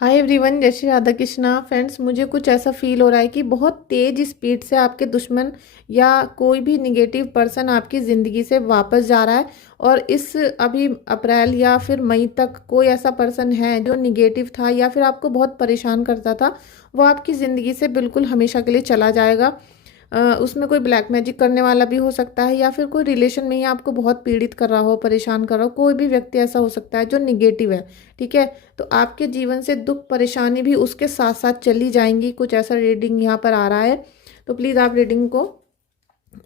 Hi everyone, जय Shri Radha Krishna. Friends, मुझे कुछ ऐसा फील हो रहा है कि बहुत तेज़ स्पीड से आपके दुश्मन या कोई भी निगेटिव पर्सन आपकी ज़िंदगी से वापस जा रहा है। और इस अभी अप्रैल या फिर मई तक कोई ऐसा पर्सन है जो निगेटिव था या फिर आपको बहुत परेशान करता था, वो आपकी ज़िंदगी से बिल्कुल हमेशा के लिए चला जाएगा। उसमें कोई ब्लैक मैजिक करने वाला भी हो सकता है या फिर कोई रिलेशन में ही आपको बहुत पीड़ित कर रहा हो, परेशान कर रहा हो। कोई भी व्यक्ति ऐसा हो सकता है जो निगेटिव है, ठीक है। तो आपके जीवन से दुख परेशानी भी उसके साथ साथ चली जाएंगी। कुछ ऐसा रीडिंग यहाँ पर आ रहा है। तो प्लीज़ आप रीडिंग को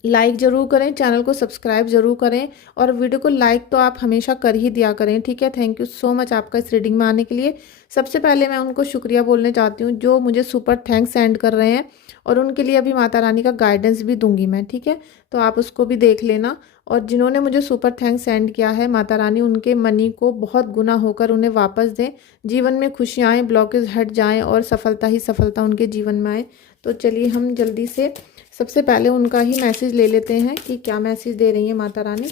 लाइक ज़रूर करें, चैनल को सब्सक्राइब ज़रूर करें और वीडियो को लाइक तो आप हमेशा कर ही दिया करें, ठीक है। थैंक यू सो मच आपका इस रीडिंग में आने के लिए। सबसे पहले मैं उनको शुक्रिया बोलने चाहती हूँ जो मुझे सुपर थैंक्स सेंड कर रहे हैं, और उनके लिए अभी माता रानी का गाइडेंस भी दूंगी मैं, ठीक है। तो आप उसको भी देख लेना। और जिन्होंने मुझे सुपर थैंक्स सेंड किया है, माता रानी उनके मनी को बहुत गुना होकर उन्हें वापस दें, जीवन में खुशियाँ आएँ, ब्लॉकेज हट जाएँ और सफलता ही सफलता उनके जीवन में आए। तो चलिए हम जल्दी से सबसे पहले उनका ही मैसेज ले लेते हैं कि क्या मैसेज दे रही है माता रानी।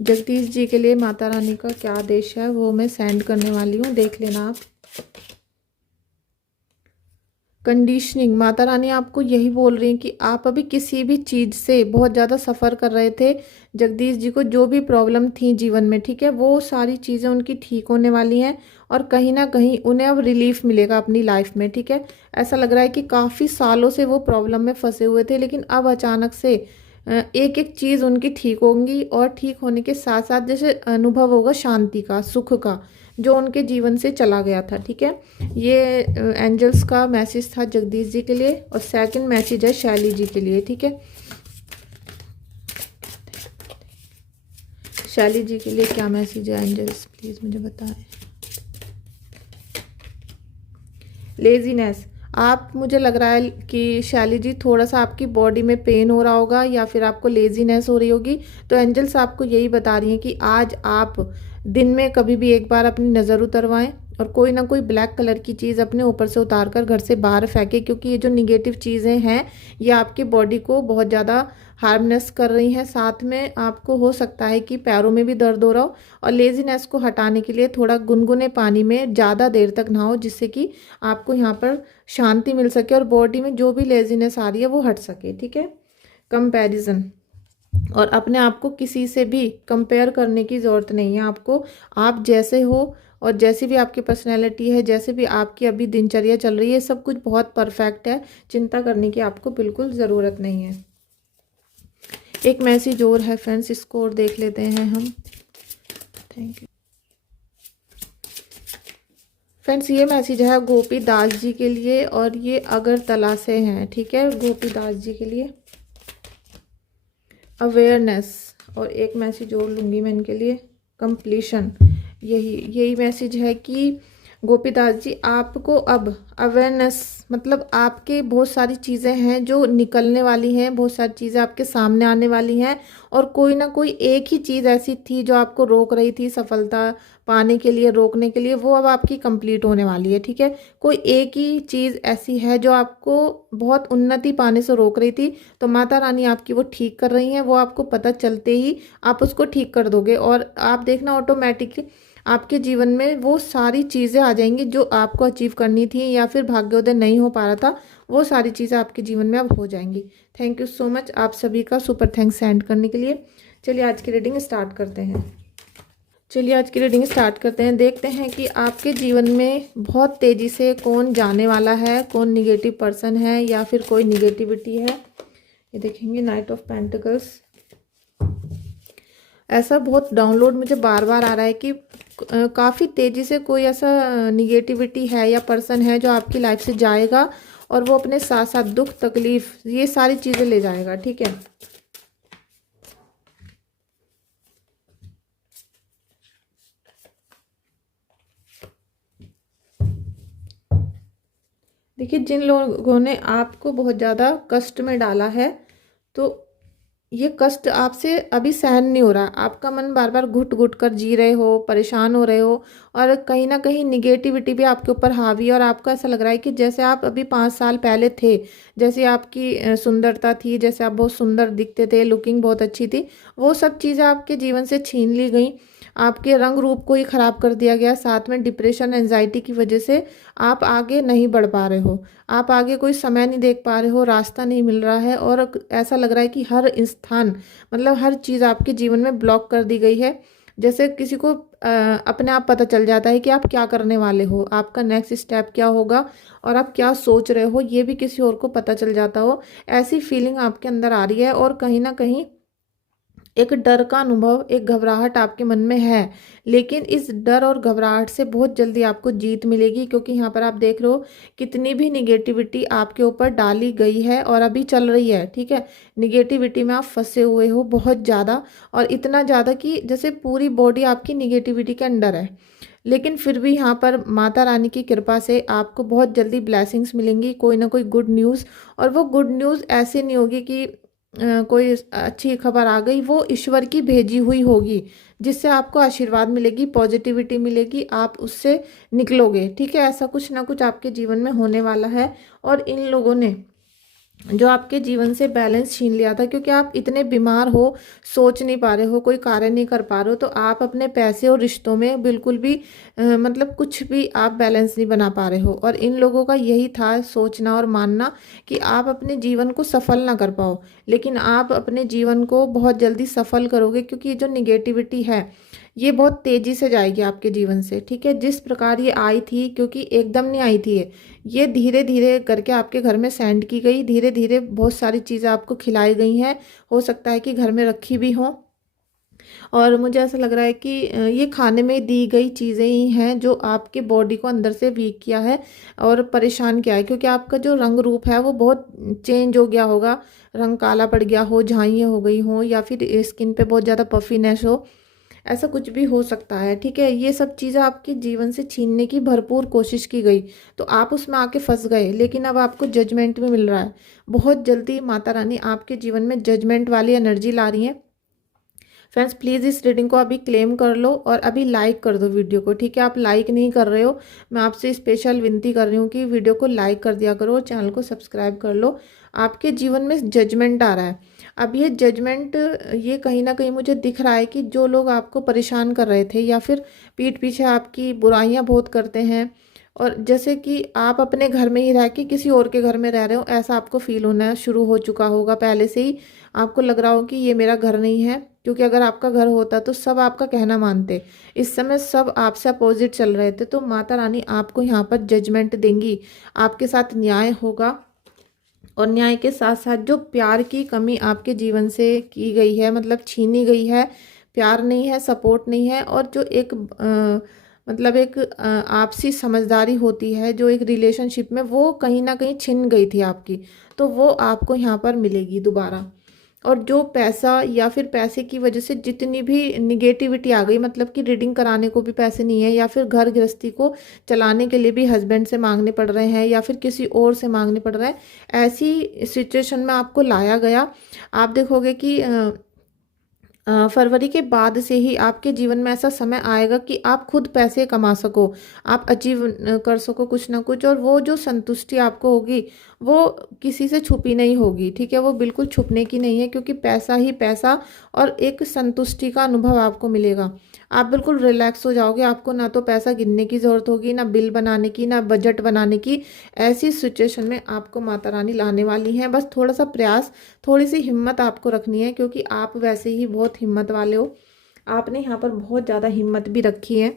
जगदीश जी के लिए माता रानी का क्या आदेश है वो मैं सेंड करने वाली हूँ, देख लेना आप। कंडीशनिंग, माता रानी आपको यही बोल रही हैं कि आप अभी किसी भी चीज़ से बहुत ज़्यादा सफ़र कर रहे थे। जगदीश जी को जो भी प्रॉब्लम थी जीवन में, ठीक है, वो सारी चीज़ें उनकी ठीक होने वाली हैं और कहीं ना कहीं उन्हें अब रिलीफ मिलेगा अपनी लाइफ में, ठीक है। ऐसा लग रहा है कि काफ़ी सालों से वो प्रॉब्लम में फंसे हुए थे, लेकिन अब अचानक से एक एक चीज़ उनकी ठीक होंगी और ठीक होने के साथ साथ जैसे अनुभव होगा शांति का, सुख का, जो उनके जीवन से चला गया था, ठीक है। ये एंजल्स का मैसेज था जगदीश जी के लिए। और सेकंड मैसेज है शैली जी के लिए, ठीक है। शैली जी के लिए क्या मैसेज है एंजल्स, प्लीज़ मुझे बताएं। लेजीनेस, आप, मुझे लग रहा है कि शैली जी थोड़ा सा आपकी बॉडी में पेन हो रहा होगा या फिर आपको लेजीनेस हो रही होगी। तो एंजल्स आपको यही बता रही हैं कि आज आप दिन में कभी भी एक बार अपनी नज़र उतरवाएं और कोई ना कोई ब्लैक कलर की चीज़ अपने ऊपर से उतार कर घर से बाहर फेंके, क्योंकि ये जो निगेटिव चीज़ें हैं ये आपकी बॉडी को बहुत ज़्यादा हार्मनेस कर रही हैं। साथ में आपको हो सकता है कि पैरों में भी दर्द हो रहा हो। और लेजीनेस को हटाने के लिए थोड़ा गुनगुने पानी में ज़्यादा देर तक नहाओ, जिससे कि आपको यहाँ पर शांति मिल सके और बॉडी में जो भी लेजीनेस आ रही है वो हट सके, ठीक है। कंपैरिजन, और अपने आप को किसी से भी कंपेयर करने की ज़रूरत नहीं है आपको। आप जैसे हो और जैसी भी आपकी पर्सनैलिटी है, जैसे भी आपकी अभी दिनचर्या चल रही है, सब कुछ बहुत परफेक्ट है। चिंता करने की आपको बिल्कुल ज़रूरत नहीं है। एक मैसेज और है फ्रेंड्स, इसको और देख लेते हैं हम। Thank you friends. ये मैसेज है गोपी दास जी के लिए और ये अगरतला से हैं, ठीक है। गोपी दास जी के लिए अवेयरनेस, और एक मैसेज और लूँगी मैं इनके लिए, कंप्लीशन। यही मैसेज है कि गोपीदास जी आपको अब अवेयरनेस, मतलब आपके बहुत सारी चीज़ें हैं जो निकलने वाली हैं, बहुत सारी चीज़ें आपके सामने आने वाली हैं। और कोई ना कोई एक ही चीज़ ऐसी थी जो आपको रोक रही थी सफलता पाने के लिए, रोकने के लिए, वो अब आपकी कंप्लीट होने वाली है, ठीक है। कोई एक ही चीज़ ऐसी है जो आपको बहुत उन्नति पाने से रोक रही थी, तो माता रानी आपकी वो ठीक कर रही हैं। वो आपको पता चलते ही आप उसको ठीक कर दोगे और आप देखना ऑटोमेटिकली आपके जीवन में वो सारी चीज़ें आ जाएंगी जो आपको अचीव करनी थी या फिर भाग्योदय नहीं हो पा रहा था, वो सारी चीज़ें आपके जीवन में अब हो जाएंगी। थैंक यू सो मच आप सभी का सुपर थैंक्स सेंड करने के लिए। चलिए आज की रीडिंग स्टार्ट करते हैं। देखते हैं कि आपके जीवन में बहुत तेज़ी से कौन जाने वाला है, कौन निगेटिव पर्सन है या फिर कोई निगेटिविटी है। ये देखेंगे नाइट ऑफ पेंटिकल्स। ऐसा बहुत डाउनलोड मुझे बार बार आ रहा है कि काफ़ी तेज़ी से कोई ऐसा निगेटिविटी है या पर्सन है जो आपकी लाइफ से जाएगा और वो अपने साथ साथ दुख तकलीफ ये सारी चीज़ें ले जाएगा, ठीक है। देखिए, जिन लोगों ने आपको बहुत ज़्यादा कष्ट में डाला है, तो ये कष्ट आपसे अभी सहन नहीं हो रहा। आपका मन बार बार घुट घुट कर जी रहे हो, परेशान हो रहे हो, और कहीं ना कहीं निगेटिविटी भी आपके ऊपर हावी है, और आपको ऐसा लग रहा है कि जैसे आप अभी 5 साल पहले थे, जैसे आपकी सुंदरता थी, जैसे आप बहुत सुंदर दिखते थे, लुकिंग बहुत अच्छी थी, वो सब चीज़ें आपके जीवन से छीन ली गई। आपके रंग रूप को ही खराब कर दिया गया, साथ में डिप्रेशन एंजाइटी की वजह से आप आगे नहीं बढ़ पा रहे हो। आप आगे कोई समय नहीं देख पा रहे हो, रास्ता नहीं मिल रहा है, और ऐसा लग रहा है कि हर स्थान, मतलब हर चीज़ आपके जीवन में ब्लॉक कर दी गई है। जैसे किसी को अपने आप पता चल जाता है कि आप क्या करने वाले हो, आपका नेक्स्ट स्टेप क्या होगा, और आप क्या सोच रहे हो, ये भी किसी और को पता चल जाता हो। ऐसी फीलिंग आपके अंदर आ रही है, और कहीं ना कहीं एक डर का अनुभव, एक घबराहट आपके मन में है। लेकिन इस डर और घबराहट से बहुत जल्दी आपको जीत मिलेगी, क्योंकि यहाँ पर आप देख रहे हो कितनी भी निगेटिविटी आपके ऊपर डाली गई है और अभी चल रही है। ठीक है, निगेटिविटी में आप फंसे हुए हो बहुत ज़्यादा, और इतना ज़्यादा कि जैसे पूरी बॉडी आपकी निगेटिविटी के अंडर है। लेकिन फिर भी यहाँ पर माता रानी की कृपा से आपको बहुत जल्दी ब्लेसिंग्स मिलेंगी, कोई ना कोई गुड न्यूज़। और वो गुड न्यूज़ ऐसे नहीं होगी कि कोई अच्छी खबर आ गई, वो ईश्वर की भेजी हुई होगी, जिससे आपको आशीर्वाद मिलेगी, पॉजिटिविटी मिलेगी, आप उससे निकलोगे। ठीक है, ऐसा कुछ ना कुछ आपके जीवन में होने वाला है। और इन लोगों ने जो आपके जीवन से बैलेंस छीन लिया था, क्योंकि आप इतने बीमार हो, सोच नहीं पा रहे हो, कोई कार्य नहीं कर पा रहे हो, तो आप अपने पैसे और रिश्तों में बिल्कुल भी मतलब कुछ भी आप बैलेंस नहीं बना पा रहे हो। और इन लोगों का यही था सोचना और मानना कि आप अपने जीवन को सफल ना कर पाओ, लेकिन आप अपने जीवन को बहुत जल्दी सफल करोगे, क्योंकि ये जो निगेटिविटी है ये बहुत तेजी से जाएगी आपके जीवन से। ठीक है, जिस प्रकार ये आई थी, क्योंकि एकदम नहीं आई थी ये धीरे धीरे करके आपके घर में सेंड की गई, धीरे धीरे बहुत सारी चीज़ें आपको खिलाई गई हैं, हो सकता है कि घर में रखी भी हों। और मुझे ऐसा लग रहा है कि ये खाने में दी गई चीज़ें ही हैं जो आपके बॉडी को अंदर से वीक किया है और परेशान किया है, क्योंकि आपका जो रंग रूप है वो बहुत चेंज हो गया होगा। रंग काला पड़ गया हो, झाइयाँ हो गई हों, या फिर स्किन पे बहुत ज़्यादा पफीनेस हो, ऐसा कुछ भी हो सकता है। ठीक है, ये सब चीज़ें आपके जीवन से छीनने की भरपूर कोशिश की गई, तो आप उसमें आके फंस गए। लेकिन अब आपको जजमेंट भी मिल रहा है। बहुत जल्दी माता रानी आपके जीवन में जजमेंट वाली एनर्जी ला रही है। फ्रेंड्स, प्लीज़ इस रीडिंग को अभी क्लेम कर लो और अभी लाइक कर दो वीडियो को। ठीक है, आप लाइक नहीं कर रहे हो, मैं आपसे स्पेशल विनती कर रही हूँ कि वीडियो को लाइक कर दिया करो और चैनल को सब्सक्राइब कर लो। आपके जीवन में जजमेंट आ रहा है। अब ये जजमेंट, ये कहीं ना कहीं मुझे दिख रहा है कि जो लोग आपको परेशान कर रहे थे या फिर पीठ पीछे आपकी बुराइयां बहुत करते हैं, और जैसे कि आप अपने घर में ही रह के किसी और के घर में रह रहे हो, ऐसा आपको फील होना शुरू हो चुका होगा पहले से ही। आपको लग रहा हो कि ये मेरा घर नहीं है, क्योंकि अगर आपका घर होता तो सब आपका कहना मानते। इस समय सब आपसे अपोजिट चल रहे थे, तो माता रानी आपको यहाँ पर जजमेंट देंगी, आपके साथ न्याय होगा। और न्याय के साथ साथ जो प्यार की कमी आपके जीवन से की गई है, मतलब छीनी गई है, प्यार नहीं है, सपोर्ट नहीं है, और जो एक मतलब एक आपसी समझदारी होती है जो एक रिलेशनशिप में, वो कहीं ना कहीं छिन गई थी आपकी, तो वो आपको यहाँ पर मिलेगी दोबारा। और जो पैसा या फिर पैसे की वजह से जितनी भी निगेटिविटी आ गई, मतलब कि रीडिंग कराने को भी पैसे नहीं है, या फिर घर गृहस्थी को चलाने के लिए भी हस्बैंड से मांगने पड़ रहे हैं, या फिर किसी और से मांगने पड़ रहे हैं, ऐसी सिचुएशन में आपको लाया गया। आप देखोगे कि फरवरी के बाद से ही आपके जीवन में ऐसा समय आएगा कि आप खुद पैसे कमा सको, आप अचीव कर सको कुछ ना कुछ, और वो जो संतुष्टि आपको होगी वो किसी से छुपी नहीं होगी। ठीक है, वो बिल्कुल छुपने की नहीं है, क्योंकि पैसा ही पैसा और एक संतुष्टि का अनुभव आपको मिलेगा। आप बिल्कुल रिलैक्स हो जाओगे, आपको ना तो पैसा गिनने की ज़रूरत होगी, ना बिल बनाने की, ना बजट बनाने की। ऐसी सिचुएशन में आपको माता रानी लाने वाली हैं। बस थोड़ा सा प्रयास, थोड़ी सी हिम्मत आपको रखनी है, क्योंकि आप वैसे ही बहुत हिम्मत वाले हो। आपने यहाँ पर बहुत ज़्यादा हिम्मत भी रखी है,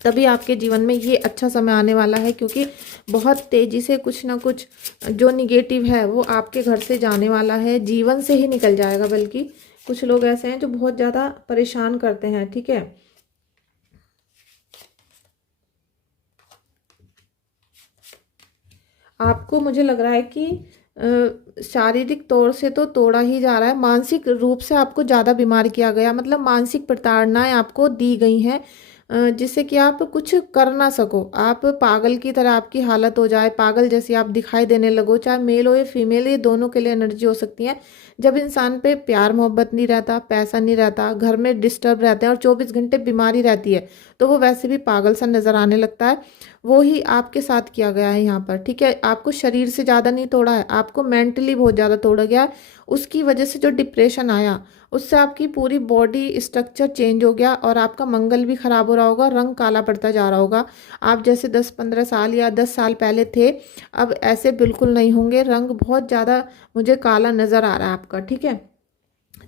तभी आपके जीवन में ये अच्छा समय आने वाला है, क्योंकि बहुत तेज़ी से कुछ ना कुछ जो निगेटिव है वो आपके घर से जाने वाला है, जीवन से ही निकल जाएगा। बल्कि कुछ लोग ऐसे हैं जो बहुत ज़्यादा परेशान करते हैं। ठीक है, आपको मुझे लग रहा है कि शारीरिक तौर से तो तोड़ा ही जा रहा है, मानसिक रूप से आपको ज़्यादा बीमार किया गया, मतलब मानसिक प्रताड़नाएं आपको दी गई हैं। जिससे कि आप कुछ कर ना सको, आप पागल की तरह आपकी हालत हो जाए, पागल जैसी आप दिखाई देने लगो, चाहे मेल हो या फीमेल, ये दोनों के लिए एनर्जी हो सकती है। जब इंसान पे प्यार मोहब्बत नहीं रहता, पैसा नहीं रहता, घर में डिस्टर्ब रहते हैं और 24 घंटे बीमारी रहती है, तो वो वैसे भी पागल सा नजर आने लगता है। वो ही आपके साथ किया गया है यहाँ पर, ठीक है। आपको शरीर से ज़्यादा नहीं तोड़ा है, आपको मेंटली बहुत ज़्यादा तोड़ा गया है। उसकी वजह से जो डिप्रेशन आया, उससे आपकी पूरी बॉडी स्ट्रक्चर चेंज हो गया और आपका मंगल भी खराब हो रहा होगा, रंग काला पड़ता जा रहा होगा। आप जैसे 10-15 साल या 10 साल पहले थे, अब ऐसे बिल्कुल नहीं होंगे। रंग बहुत ज़्यादा मुझे काला नज़र आ रहा है आपका, ठीक है।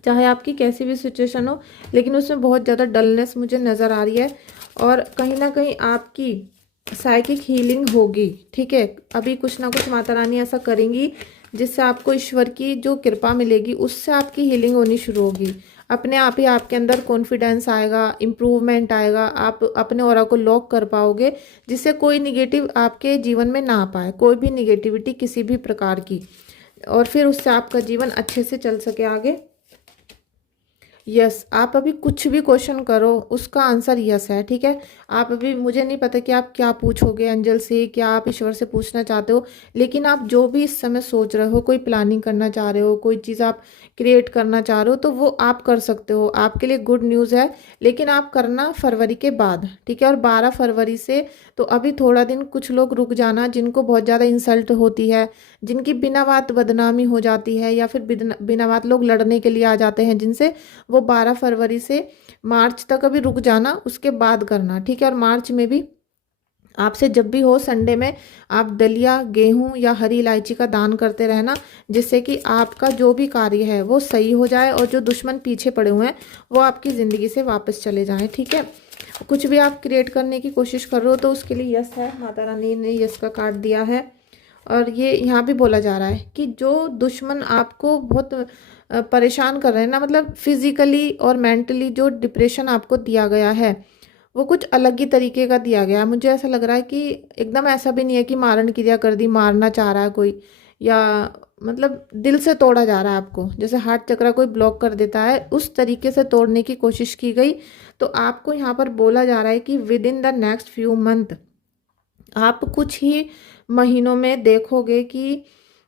चाहे आपकी कैसी भी सिचुएशन हो, लेकिन उसमें बहुत ज़्यादा डलनेस मुझे नज़र आ रही है। और कहीं ना कहीं आपकी साइकिक हीलिंग होगी, ठीक है। अभी कुछ ना कुछ माता रानी ऐसा करेंगी जिससे आपको ईश्वर की जो कृपा मिलेगी, उससे आपकी हीलिंग होनी शुरू होगी। अपने आप ही आपके अंदर कॉन्फिडेंस आएगा, इम्प्रूवमेंट आएगा, आप अपने ऑरा को लॉक कर पाओगे, जिससे कोई निगेटिव आपके जीवन में ना आ पाए, कोई भी निगेटिविटी किसी भी प्रकार की, और फिर उससे आपका जीवन अच्छे से चल सके आगे। यस, आप अभी कुछ भी क्वेश्चन करो, उसका आंसर यस है, ठीक है। आप अभी, मुझे नहीं पता कि आप क्या पूछोगे एंजल से, क्या आप ईश्वर से पूछना चाहते हो, लेकिन आप जो भी इस समय सोच रहे हो, कोई प्लानिंग करना चाह रहे हो, कोई चीज़ आप क्रिएट करना चाह रहे हो, तो वो आप कर सकते हो। आपके लिए गुड न्यूज़ है, लेकिन आप करना फरवरी के बाद, ठीक है। और 12 फरवरी से तो अभी थोड़ा दिन कुछ लोग रुक जाना, जिनको बहुत ज़्यादा इंसल्ट होती है, जिनकी बिना बात बदनामी हो जाती है, या फिर बिना बात लोग लड़ने के लिए आ जाते हैं जिनसे, वो 12 फरवरी से मार्च तक अभी रुक जाना, उसके बाद करना, ठीक है। और मार्च में भी आपसे जब भी हो संडे में आप दलिया, गेहूं या हरी इलायची का दान करते रहना, जिससे कि आपका जो भी कार्य है वो सही हो जाए और जो दुश्मन पीछे पड़े हुए हैं वो आपकी ज़िंदगी से वापस चले जाएं, ठीक है। कुछ भी आप क्रिएट करने की कोशिश कर रहे हो तो उसके लिए यस है, माता रानी ने यस का कार्ड दिया है। और ये यहाँ भी बोला जा रहा है कि जो दुश्मन आपको बहुत परेशान कर रहे हैं ना, मतलब फिजिकली और मेंटली जो डिप्रेशन आपको दिया गया है, वो कुछ अलग ही तरीके का दिया गया है। मुझे ऐसा लग रहा है कि एकदम ऐसा भी नहीं है कि मारण क्रिया कर दी, मारना चाह रहा है कोई, या मतलब दिल से तोड़ा जा रहा है आपको, जैसे हार्ट चक्र कोई ब्लॉक कर देता है, उस तरीके से तोड़ने की कोशिश की गई। तो आपको यहाँ पर बोला जा रहा है कि with in the next few month आप कुछ ही महीनों में देखोगे कि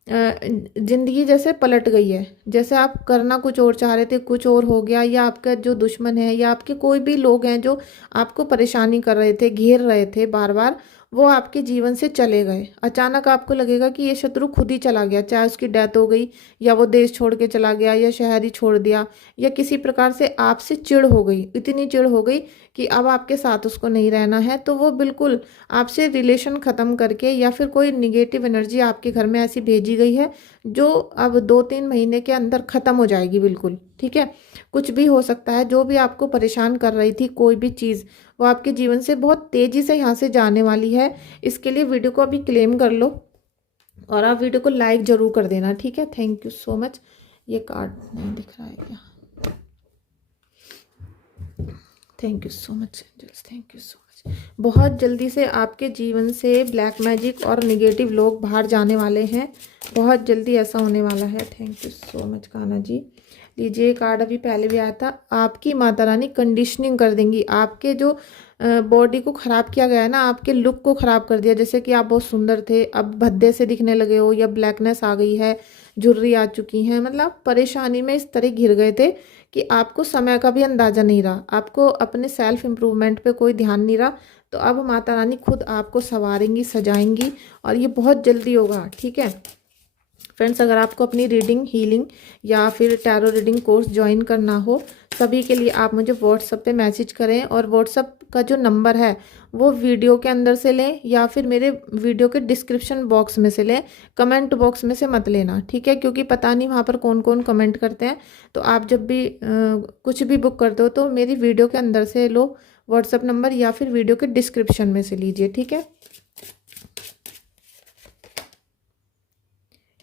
जिंदगी जैसे पलट गई है। जैसे आप करना कुछ और चाह रहे थे, कुछ और हो गया, या आपका जो दुश्मन है या आपके कोई भी लोग हैं जो आपको परेशानी कर रहे थे, घेर रहे थे बार बार, वो आपके जीवन से चले गए। अचानक आपको लगेगा कि ये शत्रु खुद ही चला गया, चाहे उसकी डेथ हो गई, या वो देश छोड़ के चला गया, या शहर ही छोड़ दिया, या किसी प्रकार से आपसे चिढ़ हो गई, इतनी चिढ़ हो गई कि अब आपके साथ उसको नहीं रहना है, तो वो बिल्कुल आपसे रिलेशन ख़त्म करके, या फिर कोई निगेटिव एनर्जी आपके घर में ऐसी भेजी गई है जो अब 2-3 महीने के अंदर ख़त्म हो जाएगी बिल्कुल, ठीक है। कुछ भी हो सकता है, जो भी आपको परेशान कर रही थी कोई भी चीज़, वो आपके जीवन से बहुत तेज़ी से यहाँ से जाने वाली है। इसके लिए वीडियो को अभी क्लेम कर लो और आप वीडियो को लाइक ज़रूर कर देना, ठीक है। Thank you so much. ये कार्ड नहीं दिख रहा है क्या? Thank you so much angels, thank you so much. बहुत जल्दी से आपके जीवन से ब्लैक मैजिक और निगेटिव लोग बाहर जाने वाले हैं, बहुत जल्दी ऐसा होने वाला है। Thank you so much Kanha ji. लीजिए, कार्ड अभी पहले भी आया था। आपकी माता रानी कंडीशनिंग कर देंगी, आपके जो बॉडी को ख़राब किया गया है ना, आपके लुक को ख़राब कर दिया। जैसे कि आप बहुत सुंदर थे, अब भद्दे से दिखने लगे हो, या ब्लैकनेस आ गई है, झुर्री आ चुकी हैं, मतलब परेशानी में इस तरह घिर गए थे कि आपको समय का भी अंदाज़ा नहीं रहा, आपको अपने सेल्फ इम्प्रूवमेंट पे कोई ध्यान नहीं रहा। तो अब माता रानी खुद आपको संवारेंगी, सजाएंगी, और ये बहुत जल्दी होगा, ठीक है। फ्रेंड्स, अगर आपको अपनी रीडिंग, हीलिंग या फिर टैरो रीडिंग कोर्स ज्वाइन करना हो, सभी के लिए आप मुझे व्हाट्सएप पे मैसेज करें, और व्हाट्सएप का जो नंबर है वो वीडियो के अंदर से लें, या फिर मेरे वीडियो के डिस्क्रिप्शन बॉक्स में से लें, कमेंट बॉक्स में से मत लेना, ठीक है, क्योंकि पता नहीं वहाँ पर कौन कौन कमेंट करते हैं। तो आप जब भी कुछ भी बुक करते हो तो मेरी वीडियो के अंदर से लो व्हाट्सएप नंबर, या फिर वीडियो के डिस्क्रिप्शन में से लीजिए, ठीक है।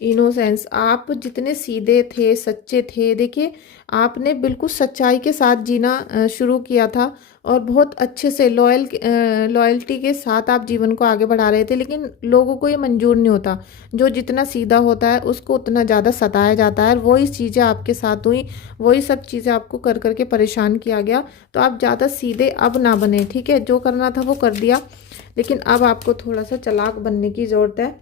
इनोसेंस, आप जितने सीधे थे, सच्चे थे, देखिए आपने बिल्कुल सच्चाई के साथ जीना शुरू किया था और बहुत अच्छे से लॉयल्टी के साथ आप जीवन को आगे बढ़ा रहे थे। लेकिन लोगों को ये मंजूर नहीं होता, जो जितना सीधा होता है उसको उतना ज़्यादा सताया जाता है। और वही चीज़ें आपके साथ हुई, वही सब चीज़ें आपको कर करके परेशान किया गया। तो आप ज़्यादा सीधे अब ना बने, ठीक है। जो करना था वो कर दिया, लेकिन अब आपको थोड़ा सा चालाक बनने की ज़रूरत है।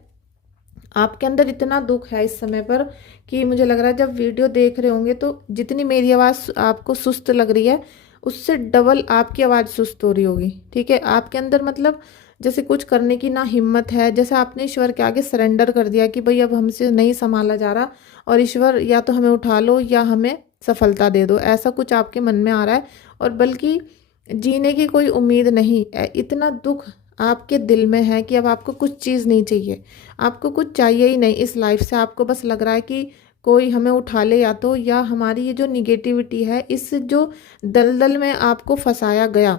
आपके अंदर इतना दुख है इस समय पर कि मुझे लग रहा है जब वीडियो देख रहे होंगे तो जितनी मेरी आवाज़ आपको सुस्त लग रही है उससे डबल आपकी आवाज़ सुस्त हो रही होगी, ठीक है। आपके अंदर मतलब जैसे कुछ करने की ना हिम्मत है, जैसे आपने ईश्वर के आगे सरेंडर कर दिया कि भाई अब हमसे नहीं संभाला जा रहा और ईश्वर या तो हमें उठा लो या हमें सफलता दे दो, ऐसा कुछ आपके मन में आ रहा है। और बल्कि जीने की कोई उम्मीद नहीं, इतना दुख आपके दिल में है कि अब आपको कुछ चीज़ नहीं चाहिए, आपको कुछ चाहिए ही नहीं इस लाइफ से। आपको बस लग रहा है कि कोई हमें उठा ले, या तो या हमारी ये जो निगेटिविटी है इस जो दलदल में आपको फंसाया गया,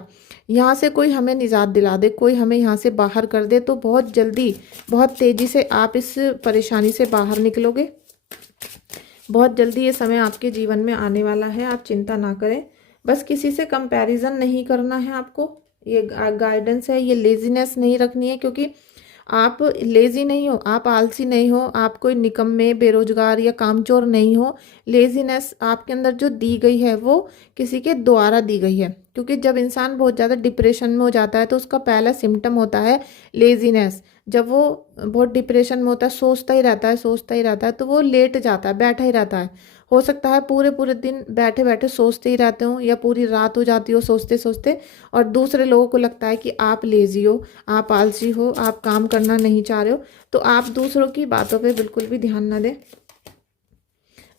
यहाँ से कोई हमें निजात दिला दे, कोई हमें यहाँ से बाहर कर दे, तो बहुत जल्दी बहुत तेज़ी से आप इस परेशानी से बाहर निकलोगे। बहुत जल्दी ये समय आपके जीवन में आने वाला है, आप चिंता ना करें। बस किसी से कंपैरिजन नहीं करना है आपको, ये गाइडेंस है। ये लेजीनेस नहीं रखनी है, क्योंकि आप लेजी नहीं हो, आप आलसी नहीं हो, आप कोई निकम्मे, बेरोजगार या कामचोर नहीं हो। लेजीनेस आपके अंदर जो दी गई है वो किसी के द्वारा दी गई है, क्योंकि जब इंसान बहुत ज़्यादा डिप्रेशन में हो जाता है तो उसका पहला सिम्टम होता है लेजीनेस। जब वो बहुत डिप्रेशन में होता है, सोचता ही रहता है, सोचता ही रहता है, तो वो लेट जाता है, बैठा ही रहता है। हो सकता है पूरे पूरे दिन बैठे बैठे सोचते ही रहते हो, या पूरी रात हो जाती हो सोचते सोचते। और दूसरे लोगों को लगता है कि आप लेजी हो, आप आलसी हो, आप काम करना नहीं चाह रहे हो। तो आप दूसरों की बातों पे बिल्कुल भी ध्यान ना दें,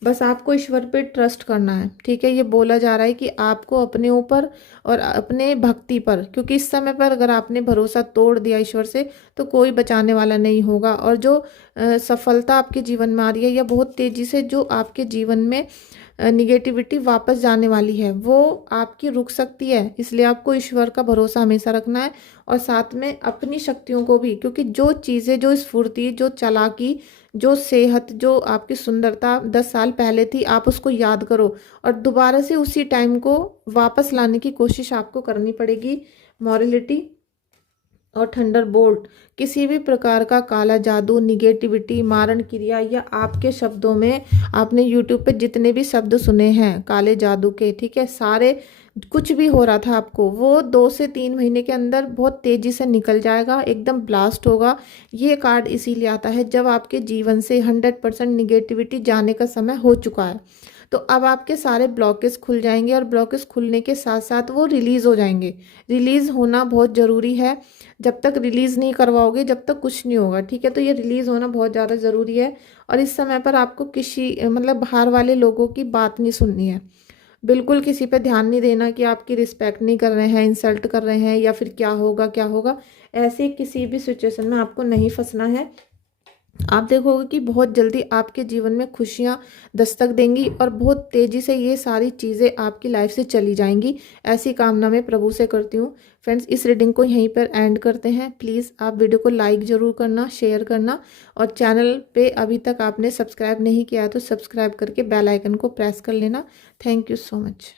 बस आपको ईश्वर पे ट्रस्ट करना है, ठीक है। ये बोला जा रहा है कि आपको अपने ऊपर और अपने भक्ति पर, क्योंकि इस समय पर अगर आपने भरोसा तोड़ दिया ईश्वर से तो कोई बचाने वाला नहीं होगा। और जो सफलता आपके जीवन में आ रही है, या बहुत तेज़ी से जो आपके जीवन में निगेटिविटी वापस जाने वाली है, वो आपकी रुक सकती है। इसलिए आपको ईश्वर का भरोसा हमेशा रखना है, और साथ में अपनी शक्तियों को भी, क्योंकि जो चीज़ें, जो स्फूर्ति, जो चालाकी, जो सेहत, जो आपकी सुंदरता 10 साल पहले थी, आप उसको याद करो और दोबारा से उसी टाइम को वापस लाने की कोशिश आपको करनी पड़ेगी। मॉरलिटी और थंडर बोल्ट, किसी भी प्रकार का काला जादू, निगेटिविटी, मारण क्रिया, या आपके शब्दों में आपने यूट्यूब पे जितने भी शब्द सुने हैं काले जादू के, ठीक है, सारे कुछ भी हो रहा था आपको, वो 2 से 3 महीने के अंदर बहुत तेज़ी से निकल जाएगा, एकदम ब्लास्ट होगा। ये कार्ड इसीलिए आता है जब आपके जीवन से 100% निगेटिविटी जाने का समय हो चुका है। तो अब आपके सारे ब्लॉकेज खुल जाएंगे, और ब्लॉकेज खुलने के साथ साथ वो रिलीज़ हो जाएंगे। रिलीज़ होना बहुत ज़रूरी है, जब तक रिलीज़ नहीं करवाओगे जब तक कुछ नहीं होगा, ठीक है। तो ये रिलीज़ होना बहुत ज़्यादा ज़रूरी है। और इस समय पर आपको किसी मतलब बाहर वाले लोगों की बात नहीं सुननी है, बिल्कुल किसी पे ध्यान नहीं देना कि आपकी रिस्पेक्ट नहीं कर रहे हैं, इंसल्ट कर रहे हैं, या फिर क्या होगा क्या होगा, ऐसे किसी भी सिचुएशन में आपको नहीं फंसना है। आप देखोगे कि बहुत जल्दी आपके जीवन में खुशियाँ दस्तक देंगी, और बहुत तेज़ी से ये सारी चीज़ें आपकी लाइफ से चली जाएंगी, ऐसी कामना मैं प्रभु से करती हूँ। फ्रेंड्स, इस रीडिंग को यहीं पर एंड करते हैं। प्लीज़ आप वीडियो को लाइक ज़रूर करना, शेयर करना, और चैनल पे अभी तक आपने सब्सक्राइब नहीं किया है तो सब्सक्राइब करके बेल आइकन को प्रेस कर लेना। Thank you so much.